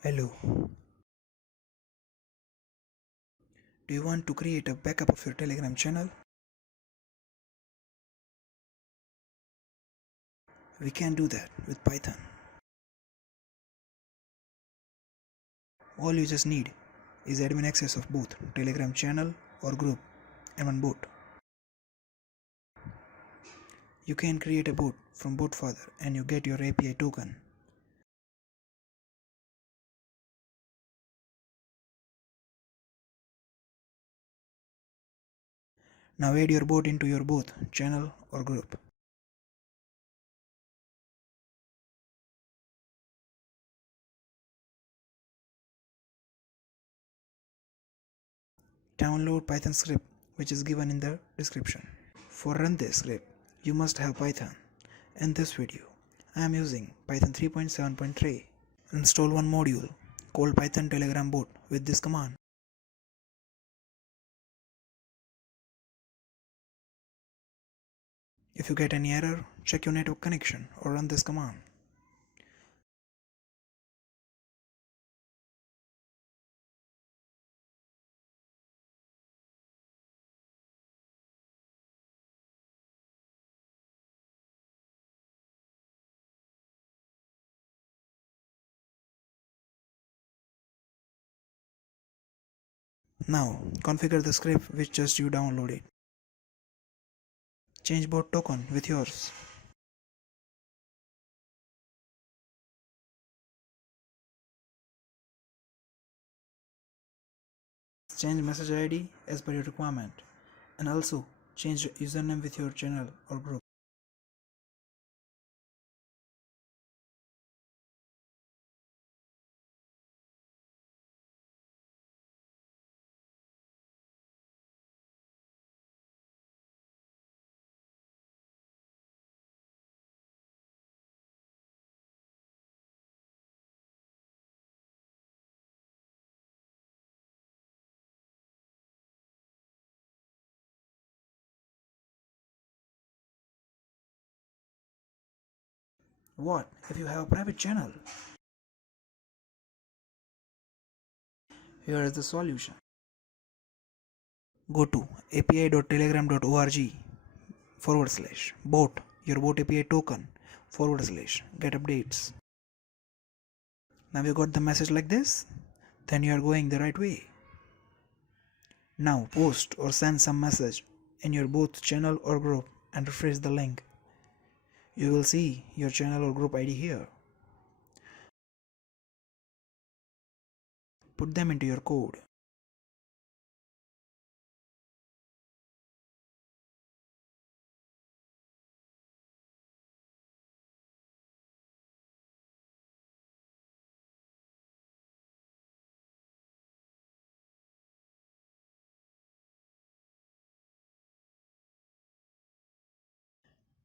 Hello. Do you want to create a backup of your Telegram channel? We can do that with Python. All you just need is admin access of both Telegram channel or group and one bot. You can create a bot from bot father and you get your API token. Now add your bot into your both channel or group. Download Python script which is given in the description. For run this script, you must have Python. In this video, I am using Python 3.7.3. Install one module called Python Telegram bot with this command. If you get any error, check your network connection or run this command. Now, configure the script which just you downloaded. Change bot token with yours. Change message ID as per your requirement. And also, change username with your channel or group. What if you have a private channel? Here is the solution. Go to api.telegram.org/bot your bot API token /get updates. Now you got the message like this? Then you are going the right way. Now post or send some message in your both channel or group and refresh the link. You will see your channel or group ID here. Put them into your code.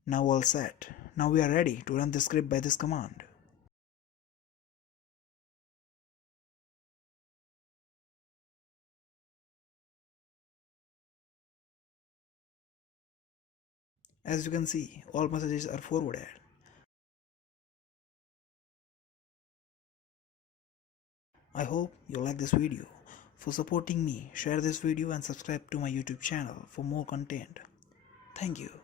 Now all set. Now we are ready to run the script by this command. As you can see, all messages are forwarded. I hope you like this video. For supporting me, share this video and subscribe to my YouTube channel for more content. Thank you.